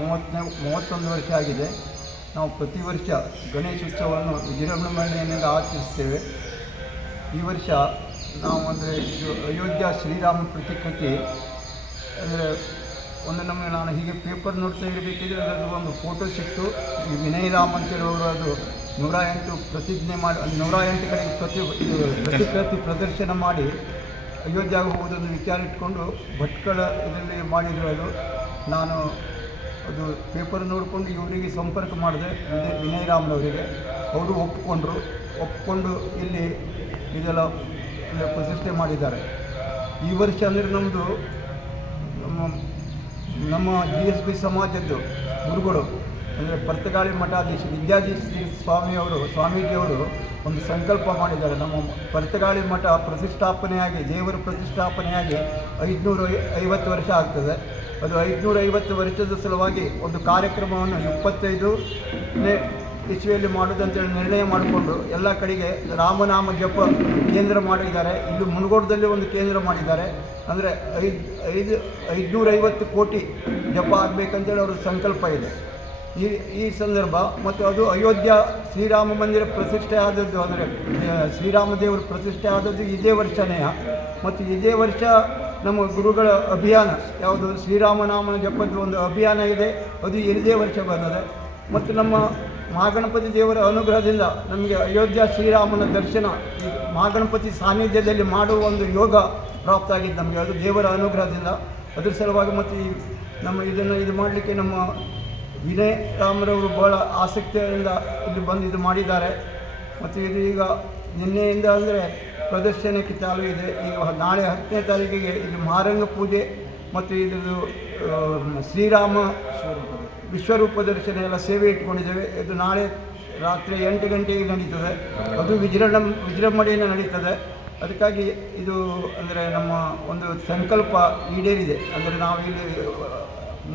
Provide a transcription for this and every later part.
ಮೂವತ್ತನೇ, ಮೂವತ್ತೊಂದು ವರ್ಷ ಆಗಿದೆ. ನಾವು ಪ್ರತಿ ವರ್ಷ ಗಣೇಶ ಉತ್ಸವವನ್ನು ವಿಜೃಂಭಣೆಯಿಂದ ಆಚರಿಸ್ತೇವೆ ಈ ವರ್ಷ ನಾವು ಅಂದರೆ ಇದು ಅಯೋಧ್ಯ ಶ್ರೀರಾಮ ಪ್ರತಿಕೃತಿ, ಅಂದರೆ ಒಂದು ನಮಗೆ ನಾನು ಹೀಗೆ ಪೇಪರ್ ನೋಡ್ತಾ ಇರಬೇಕಿದ್ರೆ ಅದರದ್ದು ಒಂದು ಫೋಟೋ ಸಿಕ್ತು ಈ ವಿನಯ್ ರಾಮ್ ಅಂತೇಳುವವರು ಅದು ನೂರ ಎಂಟು ಪ್ರತಿಜ್ಞೆ ಮಾಡಿ ನೂರ ಎಂಟು ಕಡೆಗೆ ಪ್ರತಿ ಪ್ರತಿಕೃತಿ ಪ್ರದರ್ಶನ ಮಾಡಿ ಅಯೋಧ್ಯೆಗೆ ಹೋಗೋದನ್ನು ವಿಚಾರ ಇಟ್ಕೊಂಡು ಭಟ್ಕಳ ಇದರಲ್ಲಿ ಮಾಡಿದ್ರು ಅದು ನಾನು ಅದು ಪೇಪರ್ ನೋಡಿಕೊಂಡು ಇವರಿಗೆ ಸಂಪರ್ಕ ಮಾಡಿದೆ ವಿನಯ್ ವಿನಯರಾಮ್ನವರಿಗೆ ಅವರು ಒಪ್ಪಿಕೊಂಡ್ರು ಒಪ್ಪಿಕೊಂಡು ಇಲ್ಲಿ ಇದೆಲ್ಲ ಪ್ರತಿಷ್ಠೆ ಮಾಡಿದ್ದಾರೆ. ಈ ವರ್ಷ ಅಂದರೆ ನಮ್ಮದು ನಮ್ಮ ನಮ್ಮ ಜಿ ಎಸ್ ಬಿ ಸಮಾಜದ್ದು ಗುರುಗಳು, ಅಂದರೆ ಪರ್ತಗಾಳಿ ಮಠಾಧೀಶ, ವಿದ್ಯಾಧೀಶ ಸ್ವಾಮಿಯವರು ಸ್ವಾಮೀಜಿಯವರು ಒಂದು ಸಂಕಲ್ಪ ಮಾಡಿದ್ದಾರೆ. ನಮ್ಮ ಪರ್ತಗಾಳಿ ಮಠ ಪ್ರತಿಷ್ಠಾಪನೆಯಾಗಿ, ದೇವರ ಪ್ರತಿಷ್ಠಾಪನೆಯಾಗಿ ಐದುನೂರ ಐವತ್ತು ವರ್ಷ ಆಗ್ತದೆ. ಅದು ಐದುನೂರ ಐವತ್ತು ವರ್ಷದ ಸಲುವಾಗಿ ಒಂದು ಕಾರ್ಯಕ್ರಮವನ್ನು ಇಪ್ಪತ್ತೈದನೇ ಇಸ್ವಿಯಲ್ಲಿ ಮಾಡೋದಂತೇಳಿ ನಿರ್ಣಯ ಮಾಡಿಕೊಂಡು ಎಲ್ಲ ಕಡೆಗೆ ರಾಮನಾಮ ಜಪ ಕೇಂದ್ರ ಮಾಡಿದ್ದಾರೆ. ಇಲ್ಲಿ ಮುನಗೋಡದಲ್ಲಿ ಒಂದು ಕೇಂದ್ರ ಮಾಡಿದ್ದಾರೆ. ಅಂದರೆ ಐದು ಐದು, ಐದುನೂರೈವತ್ತು ಕೋಟಿ ಜಪ ಆಗಬೇಕಂತೇಳಿ ಅವ್ರ ಸಂಕಲ್ಪ ಇದೆ. ಈ ಈ ಸಂದರ್ಭ ಮತ್ತು ಅದು ಅಯೋಧ್ಯ ಶ್ರೀರಾಮ ಮಂದಿರ ಪ್ರತಿಷ್ಠೆ ಆದದ್ದು ಅಂದರೆ, ಶ್ರೀರಾಮ ದೇವರು ಪ್ರತಿಷ್ಠೆ ಆದದ್ದು ಇದೇ ವರ್ಷನೇ ಮತ್ತು ಇದೇ ವರ್ಷ ನಮ್ಮ ಗುರುಗಳ ಅಭಿಯಾನ, ಯಾವುದು ಶ್ರೀರಾಮನಾಮನ ಜಪದ ಒಂದು ಅಭಿಯಾನ ಇದೆ, ಅದು ಇದೇ ವರ್ಷ ಬಂದಿದೆ. ಮತ್ತು ನಮ್ಮ ಮಹಾಗಣಪತಿ ದೇವರ ಅನುಗ್ರಹದಿಂದ ನಮಗೆ ಅಯೋಧ್ಯ ಶ್ರೀರಾಮನ ದರ್ಶನ, ಈ ಮಹಾಗಣಪತಿ ಸಾನ್ನಿಧ್ಯದಲ್ಲಿ ಮಾಡುವ ಒಂದು ಯೋಗ ಪ್ರಾಪ್ತ ಆಗಿದ್ದು ನಮಗೆ, ಅದು ದೇವರ ಅನುಗ್ರಹದಿಂದ. ಅದ್ರ ಸಲುವಾಗಿ ಮತ್ತು ಈ ನಮ್ಮ ಇದನ್ನು ಇದು ಮಾಡಲಿಕ್ಕೆ ನಮ್ಮ ವಿನಯ್ ರಾಮರವರು ಬಹಳ ಆಸಕ್ತಿಯಿಂದ ಇಲ್ಲಿ ಬಂದು ಇದು ಮಾಡಿದ್ದಾರೆ. ಮತ್ತು ಇದು ಈಗ ನಿನ್ನೆಯಿಂದ ಅಂದರೆ ಪ್ರದರ್ಶನಕ್ಕೆ ಚಾಲು ಇದೆ ಈಗ ನಾಳೆ ಹತ್ತನೇ ತಾರೀಕಿಗೆ ಇದು ಮಾರಂಗ ಪೂಜೆ ಮತ್ತು ಇದರದು ಶ್ರೀರಾಮ ವಿಶ್ವರೂಪ ದರ್ಶನ ಎಲ್ಲ ಸೇವೆ ಇಟ್ಕೊಂಡಿದ್ದೇವೆ. ಇದು ನಾಳೆ ರಾತ್ರಿ ಎಂಟು ಗಂಟೆಗೆ ನಡೀತದೆ. ಅದು ವಿಜೃಂಭ ವಿಜೃಂಭಣೆಯಿಂದ ನಡೀತದೆ. ಅದಕ್ಕಾಗಿ ಇದು ಅಂದರೆ ನಮ್ಮ ಒಂದು ಸಂಕಲ್ಪ ಈಡೇರಿದೆ. ಅಂದರೆ ನಾವು ಇಲ್ಲಿ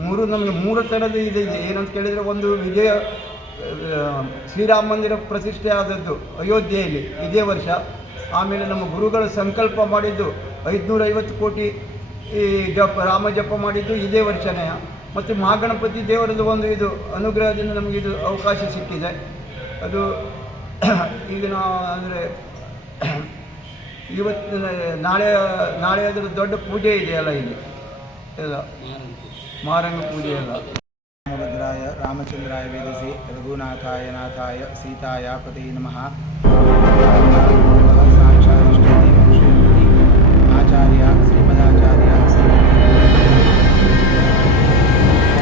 ಮೂರು, ನಮಗೆ ಮೂರು ಥರದ ಇದೆ ಇದೆ. ಏನಂತ ಕೇಳಿದರೆ ಒಂದು ವಿಜಯ ಶ್ರೀರಾಮ ಮಂದಿರ ಪ್ರತಿಷ್ಠೆ ಆದದ್ದು ಅಯೋಧ್ಯೆಯಲ್ಲಿ ಇದೇ ವರ್ಷ. ಆಮೇಲೆ ನಮ್ಮ ಗುರುಗಳು ಸಂಕಲ್ಪ ಮಾಡಿದ್ದು ಐದುನೂರೈವತ್ತು ಕೋಟಿ ಈ ಜಪ, ರಾಮ ಜಪ ಮಾಡಿದ್ದು ಇದೇ ವರ್ಷನೇ. ಮತ್ತು ಮಹಾಗಣಪತಿ ದೇವರದ್ದು ಒಂದು ಇದು ಅನುಗ್ರಹದಿಂದ ನಮಗೆ ಇದು ಅವಕಾಶ ಸಿಕ್ಕಿದೆ. ಅದು ಈಗ ನಾವು ಅಂದರೆ ಇವತ್ತು ನಾಳೆ ನಾಳೆ ಅದರ ದೊಡ್ಡ ಪೂಜೆ ಇದೆಯಲ್ಲ ಇಲ್ಲಿ? ಎಲ್ಲ. ಮಾರಂಗ ಪೂಜೆ ಎಲ್ಲ. ರಾಮಚಂದ್ರಾಯ ವೇದಿಸಿ ರಘುನಾಥಾಯ ನಾಥಾಯ ಸೀತಾಯ ಪತಿ ನಮಃ. ಆಚಾರ್ಯ ಶ್ರೀಮದಾಚಾರ್ಯ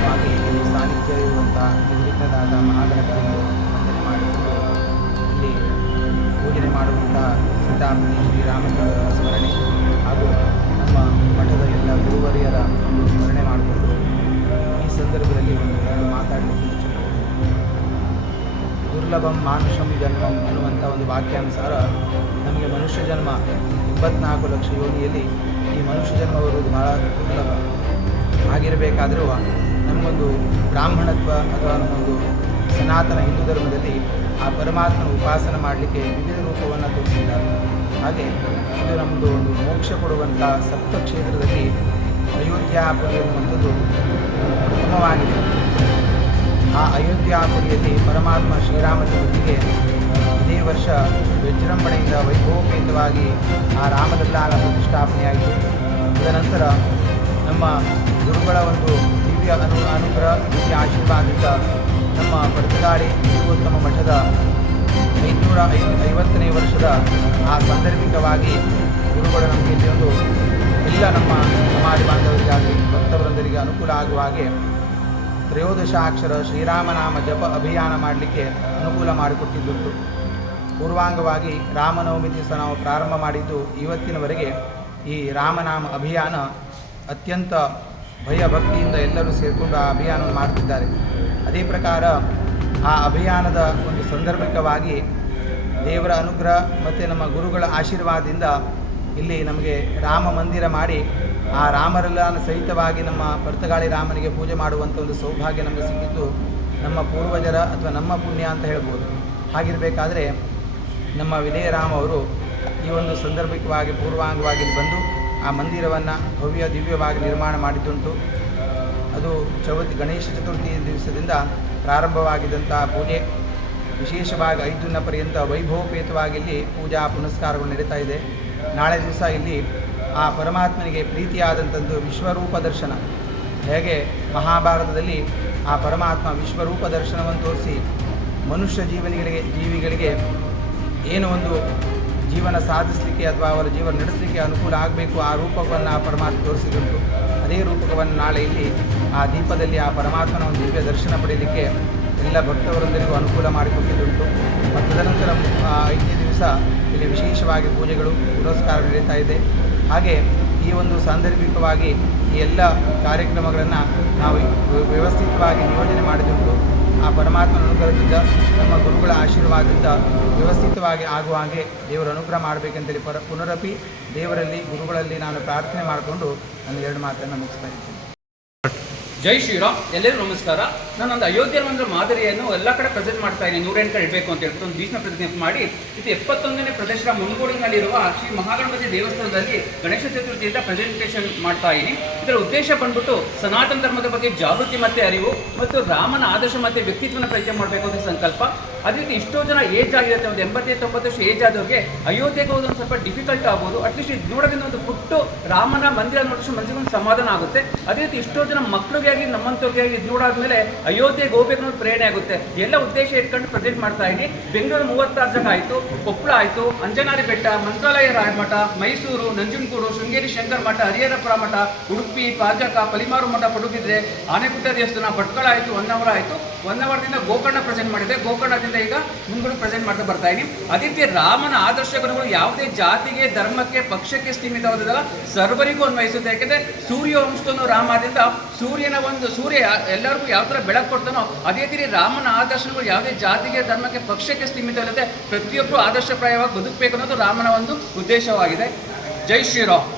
ಹಾಗೆ ಇಲ್ಲಿ ಸಾನ್ನಿಧ್ಯ ಇರುವಂಥ ನಿರ್ವಿಘ್ನದಾದ ಮಹಾಗಣಪತಿಯನ್ನು ವಂದನೆ ಇಲ್ಲಿ ಪೂಜನೆ ಮಾಡುವಂಥ ಸೀತಾಪತಿ ಶ್ರೀರಾಮಚಂದ್ರರ ಮಾತಾಡಲಿಕ್ಕೆ. ದುರ್ಲಭಂ ಮಾನುಷಂ ಜನ್ಮಂ ಅನ್ನುವಂಥ ಒಂದು ವಾಕ್ಯಾನುಸಾರ ನಮಗೆ ಮನುಷ್ಯ ಜನ್ಮ ಇಪ್ಪತ್ನಾಲ್ಕು ಲಕ್ಷ ಯೋನಿಯಲ್ಲಿ ಈ ಮನುಷ್ಯ ಜನ್ಮ ಬರುವುದು ಬಹಳ ದುರ್ಲಭ. ಆಗಿರಬೇಕಾದರೂ ನಮಗೊಂದು ಬ್ರಾಹ್ಮಣತ್ವ ಅಥವಾ ನಮ್ಮೊಂದು ಸನಾತನ ಹಿಂದೂ ಧರ್ಮದಲ್ಲಿ ಆ ಪರಮಾತ್ಮನ ಉಪಾಸನ ಮಾಡಲಿಕ್ಕೆ ವಿವಿಧ ರೂಪವನ್ನು ತೋರಿಸಿದ್ದಾರೆ. ಹಾಗೆ ಇದು ನಮ್ಮದು ಒಂದು ಮೋಕ್ಷ ಕೊಡುವಂಥ ಸಪ್ತ ಕ್ಷೇತ್ರದಲ್ಲಿ ಅಯೋಧ್ಯಾಪುರಿ ಎನ್ನುವಂಥದ್ದು ಪ್ರಥಮವಾಗಿದೆ. ಆ ಅಯೋಧ್ಯಾಪುರಿಯಲ್ಲಿ ಪರಮಾತ್ಮ ಶ್ರೀರಾಮಚಂದ್ರನಿಗೆ ಇದೇ ವರ್ಷ ವಿಜೃಂಭಣೆಯಿಂದ ವೈಭವೋಪೇತವಾಗಿ ಆ ರಾಮಲಲ್ಲಾನ ಪ್ರತಿಷ್ಠಾಪನೆಯಾಗಿದೆ ತದನಂತರ ನಮ್ಮ ಗುರುಗಳ ಒಂದು ದಿವ್ಯ ಅನು, ಅನುಗ್ರಹ, ದಿವ್ಯ ಆಶೀರ್ವಾದಿತ ನಮ್ಮ ಪಡತಗಾಡಿ ಉತ್ತಮ ಮಠದ ಐದುನೂರ ಐ, ಐವತ್ತನೇ ವರ್ಷದ ಆ ಸಾಂದರ್ಭಿಕವಾಗಿ ಗುರುಗಳು ನಮಗೆ ಒಂದು ಎಲ್ಲ ನಮ್ಮ ಸಮಾಜ ಬಾಂಧವರಿಗಾಗಲಿ, ಭಕ್ತವೃಂದರಿಗೆ ಅನುಕೂಲ ಆಗುವ ಹಾಗೆ ತ್ರಯೋದಶಾಕ್ಷರ ಶ್ರೀರಾಮನಾಮ ಜಪ ಅಭಿಯಾನ ಮಾಡಲಿಕ್ಕೆ ಅನುಕೂಲ ಮಾಡಿಕೊಟ್ಟಿದ್ದುಂಟು. ಪೂರ್ವಾಂಗವಾಗಿ ರಾಮನವಮಿ ದಿವಸ ನಾವು ಪ್ರಾರಂಭ ಮಾಡಿದ್ದು ಇವತ್ತಿನವರೆಗೆ ಈ ರಾಮನಾಮ ಅಭಿಯಾನ ಅತ್ಯಂತ ಭಯ ಭಕ್ತಿಯಿಂದ ಎಲ್ಲರೂ ಸೇರಿಕೊಂಡು ಆ ಅಭಿಯಾನವನ್ನು ಮಾಡುತ್ತಿದ್ದಾರೆ ಅದೇ ಪ್ರಕಾರ ಆ ಅಭಿಯಾನದ ಒಂದು ಸಂದರ್ಭಿಕವಾಗಿ ದೇವರ ಅನುಗ್ರಹ ಮತ್ತು ನಮ್ಮ ಗುರುಗಳ ಆಶೀರ್ವಾದದಿಂದ ಇಲ್ಲಿ ನಮಗೆ ರಾಮ ಮಂದಿರ ಮಾಡಿ ಆ ರಾಮರೆಲ್ಲನ ಸಹಿತವಾಗಿ ನಮ್ಮ ಭರ್ತಗಾಳಿ ರಾಮನಿಗೆ ಪೂಜೆ ಮಾಡುವಂಥ ಒಂದು ಸೌಭಾಗ್ಯ ನಮಗೆ ಸಿಕ್ಕಿದ್ದು ನಮ್ಮ ಪೂರ್ವಜರ ಅಥವಾ ನಮ್ಮ ಪುಣ್ಯ ಅಂತ ಹೇಳ್ಬೋದು. ಹಾಗಿರಬೇಕಾದ್ರೆ ನಮ್ಮ ವಿನಯರಾಮ್ ಅವರು ಈ ಒಂದು ಸಂದರ್ಭಿಕವಾಗಿ, ಪೂರ್ವಾಂಗವಾಗಿ ಬಂದು ಆ ಮಂದಿರವನ್ನು ಭವ್ಯ ದಿವ್ಯವಾಗಿ ನಿರ್ಮಾಣ ಮಾಡಿದ್ದುಂಟು. ಅದು ಚೌತಿ ಗಣೇಶ ಚತುರ್ಥಿ ದಿವಸದಿಂದ ಪ್ರಾರಂಭವಾಗಿದ್ದಂಥ ಪೂಜೆ. ವಿಶೇಷವಾಗಿ ಐದು ದಿನ ಪರ್ಯಂತ ವೈಭವೋಪೇತವಾಗಿ ಇಲ್ಲಿ ಪೂಜಾ ಪುನಸ್ಕಾರಗಳು ನಡೀತಾ ಇದೆ. ನಾಳೆ ದಿವಸ ಇಲ್ಲಿ ಆ ಪರಮಾತ್ಮನಿಗೆ ಪ್ರೀತಿಯಾದಂಥದ್ದು ವಿಶ್ವರೂಪ ದರ್ಶನ. ಹೇಗೆ ಮಹಾಭಾರತದಲ್ಲಿ ಆ ಪರಮಾತ್ಮ ವಿಶ್ವರೂಪ ದರ್ಶನವನ್ನು ತೋರಿಸಿ ಮನುಷ್ಯ ಜೀವನಿಗಳಿಗೆ, ಜೀವಿಗಳಿಗೆ ಏನು ಒಂದು ಜೀವನ ಸಾಧಿಸಲಿಕ್ಕೆ ಅಥವಾ ಅವರ ಜೀವನ ನಡೆಸಲಿಕ್ಕೆ ಅನುಕೂಲ ಆಗಬೇಕು ಆ ರೂಪವನ್ನು ಆ ಪರಮಾತ್ಮ ತೋರಿಸಿದುಂಟು ಅದೇ ರೂಪಕವನ್ನು ನಾಳೆ ಇಲ್ಲಿ ಆ ದೀಪದಲ್ಲಿ ಆ ಪರಮಾತ್ಮನ ಒಂದು ದಿವ್ಯ ದರ್ಶನ ಪಡೆಯಲಿಕ್ಕೆ ಎಲ್ಲ ಭಕ್ತವರೊಂದಿಗೂ ಅನುಕೂಲ ಮಾಡಿಕೊಟ್ಟಿದ್ದುಂಟು. ಮತ್ತು ತದನಂತರ ದಿವಸ ಇಲ್ಲಿ ವಿಶೇಷವಾಗಿ ಪೂಜೆಗಳು, ಪುರಸ್ಕಾರ ನಡೀತಾ ಇದೆ. ಹಾಗೆ ಈ ಒಂದು ಸಾಂದರ್ಭಿಕವಾಗಿ ಈ ಎಲ್ಲ ಕಾರ್ಯಕ್ರಮಗಳನ್ನು ನಾವು ವ್ಯ- ವ್ಯವಸ್ಥಿತವಾಗಿ ನಿಯೋಜನೆ ಮಾಡಿದುಂಟು ಆ ಪರಮಾತ್ಮನ ಅನುಗ್ರಹದಿಂದ ನಮ್ಮ ಗುರುಗಳ ಆಶೀರ್ವಾದದಿಂದ ವ್ಯವಸ್ಥಿತವಾಗಿ ಆಗುವ ಹಾಗೆ ದೇವರ ಅನುಗ್ರಹ ಮಾಡಬೇಕಂತೇಳಿ ಪರ ಪುನರಪಿ ದೇವರಲ್ಲಿ, ಗುರುಗಳಲ್ಲಿ ನಾನು ಪ್ರಾರ್ಥನೆ ಮಾಡಿಕೊಂಡು ನಾನು ಎರಡು ಮಾತನ್ನು ಮುಗಿಸ್ತಾ ಇದ್ದೀನಿ. ಜೈ ಶ್ರೀರಾಮ್ ಎಲ್ಲರೂ ನಮಸ್ಕಾರ. ನಾನೊಂದು ಅಯೋಧ್ಯೆ ಒಂದು ಮಾದರಿಯನ್ನು ಎಲ್ಲ ಕಡೆ ಪ್ರೆಸೆಂಟ್ ಮಾಡ್ತಾ ಇದ್ದೀನಿ. ನೂರೆಂಟು ಕಡೆ ಇಡಬೇಕು ಅಂತ ಹೇಳ್ಬಿಟ್ಟು ಒಂದು ಭೀಷ್ಣ ಪ್ರತಿಜ್ಞೆ ಮಾಡಿ, ಇದು ಎಪ್ಪತ್ತೊಂದನೇ ಪ್ರದೇಶದ ಮುಂಗೋಡಿನಲ್ಲಿರುವ ಶ್ರೀ ಮಹಾಗಣಪತಿ ದೇವಸ್ಥಾನದಲ್ಲಿ ಗಣೇಶ ಚತುರ್ಥಿಯಿಂದ ಪ್ರೆಸೆಂಟೇಷನ್ ಮಾಡ್ತಾ ಇದ್ದೀನಿ. ಇದರ ಉದ್ದೇಶ ಬಂದ್ಬಿಟ್ಟು ಸನಾತನ ಧರ್ಮದ ಬಗ್ಗೆ ಜಾಗೃತಿ ಮತ್ತೆ ಅರಿವು ಮತ್ತು ರಾಮನ ಆದರ್ಶ ಮತ್ತೆ ವ್ಯಕ್ತಿತ್ವನ ಪರಿಚಯ ಮಾಡಬೇಕು ಅಂತ ಸಂಕಲ್ಪ. ಅದೇ ರೀತಿ ಇಷ್ಟೋ ಜನ ಏಜ್ ಆಗಿರುತ್ತೆ, ಒಂದು ಎಂಬತ್ತೈದು, ತೊಂಬತ್ತು ವರ್ಷ ಏಜ್ ಆದವ್ರಿಗೆ ಅಯೋಧ್ಯೆಗೆ ಹೋಗೋದು ಒಂದು ಸ್ವಲ್ಪ ಡಿಫಿಕಲ್ಟ್ ಆಗ್ಬೋದು. ಅಟ್ಲೀಸ್ಟ್ ಇದು ನೋಡೋದ್ರಿಂದ ಒಂದು ಪುಟ್ಟು ರಾಮನ ಮಂದಿರ ನೋಡಿದ್ರೆ ಮನಸ್ಸಿಗೆ ಒಂದು ಸಮಾಧಾನ ಆಗುತ್ತೆ. ಅದೇ ರೀತಿ ಇಷ್ಟೋ ಜನ ಮಕ್ಕಳಿಗೆ ಆಗಿ ನಮ್ಮಂತವ್ರಿಗೆ ಆಗಿ ಇದು ನೋಡಾದ್ಮೇಲೆ ಅಯೋಧ್ಯೆಗೆ ಹೋಗ್ಬೇಕು ಅನ್ನೋದು ಪ್ರೇರಣೆ ಆಗುತ್ತೆ. ಎಲ್ಲ ಉದ್ದೇಶ ಇಟ್ಕೊಂಡು ಪ್ರೆಸೆಂಟ್ ಮಾಡ್ತಾ ಇದ್ದೀನಿ. ಬೆಂಗಳೂರು ಮೂವತ್ತಾರು ಜನ ಆಯಿತು. ಕೊಪ್ಪಳ ಆಯಿತು. ಅಂಜನಾರಿ ಬೆಟ್ಟ, ಮಂತ್ರಾಲಯ ರಾಯಮಠ, ಮೈಸೂರು, ನಂಜನಗೂಡು, ಶೃಂಗೇರಿ ಶಂಕರ ಮಠ, ಹರಿಹರಪುರ ಮಠ, ಉಡುಪಿ, ಪಾಜಕ, ಪಲಿಮಾರು ಮಠ ಪಡುಬಿದ್ರೆ ಆನೆಗುಡ್ಡ ದೇವಸ್ಥಾನ, ಭಟ್ಕಳ ಆಯಿತು, ಹೊನ್ನಾವರ ಆಯಿತು. ಹೊನ್ನಾವರದಿಂದ ಗೋಕರ್ಣ ಪ್ರೆಸೆಂಟ್ ಮಾಡಿದೆ. ಗೋಕರ್ಣದಿಂದ ಈಗ ಮುಂದೆ ಪ್ರೆಸೆಂಟ್ ಮಾಡ್ತಾ ಬರ್ತಾ ಇದ್ದೀನಿ. ಅದೇ ರೀತಿ ರಾಮನ ಆದರ್ಶ ಗುಣಗಳು ಯಾವುದೇ ಜಾತಿಗೆ, ಧರ್ಮಕ್ಕೆ, ಪಕ್ಷಕ್ಕೆ ಸೀಮಿತವಾದದಲ್ಲ ಸರ್ವರಿಗೂ ಅನ್ವಯಿಸುತ್ತೆ. ಯಾಕೆಂದ್ರೆ ಸೂರ್ಯ ರಾಮ ರಾಮದಿಂದ ಸೂರ್ಯನ ಒಂದು ಸೂರ್ಯ ಎಲ್ಲರಿಗೂ ಯಾವ ಥರ ಬೆಳಕು ಕೊಡ್ತಾನೋ ಅದೇ ರೀತಿ ರಾಮನ ಆದರ್ಶಗಳು ಯಾವುದೇ ಜಾತಿಗೆ, ಧರ್ಮಕ್ಕೆ, ಪಕ್ಷಕ್ಕೆ ಸೀಮಿತವಲ್ಲದೆ ಪ್ರತಿಯೊಬ್ಬರು ಆದರ್ಶಪ್ರಾಯವಾಗಿ ಬದುಕಬೇಕು ಅನ್ನೋದು ರಾಮನ ಒಂದು ಉದ್ದೇಶವಾಗಿದೆ. ಜೈ ಶ್ರೀರಾಮ್.